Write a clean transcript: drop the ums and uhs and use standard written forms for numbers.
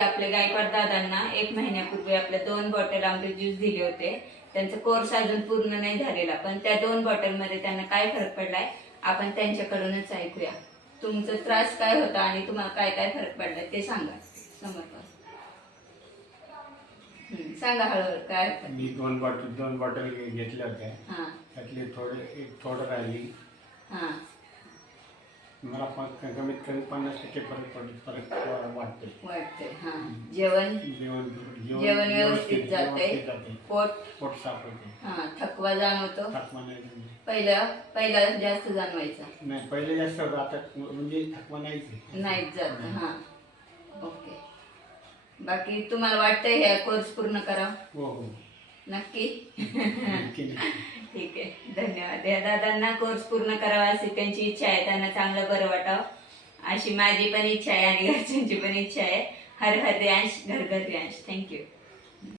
आपल्या गायकवाड दादांना 1 महिन्यापूर्वी आपल्या 2 बॉटल अमृत ज्यूस दिले होते. त्यांचा कोर्स अजून पूर्ण नाही झालेला, पण त्या 2 बॉटलमध्ये त्यांना काय फरक पडलाय आपण त्यांच्याकडूनच ऐकूया. तुमचा त्रास काय होता आणि तुम्हाला काय काय फरक पडलाय ते सांगा. समर्पण सांगा हळूहळू काय होतं. मी 2 बॉटल घेतल्या होत्या. त्यातले एक थोडं राहिली. मला कमीत कमी 50% फरक वाटते. जेवण जेवण व्यवस्थित जाते. पोट साफ होते. थकवा जाणवतो. थकवा नाही. पहिला जास्त जाणवायचा नाही, पहिले जास्त होतं, आता म्हणजे थकवा नाहीच जात. ओके. बाकी तुम्हाला वाटतंय हे कोर्स पूर्ण करावं? हो. नक्की. ठीक आहे, धन्यवाद. या दादांना कोर्स पूर्ण करावा अशी त्यांची इच्छा आहे, त्यांना चांगलं बरं वाटावं अशी माझी पण इच्छा आहे आणि घरच्यांची पण इच्छा आहे. हर हर रियांश, घर घर रियांश. थँक्यू.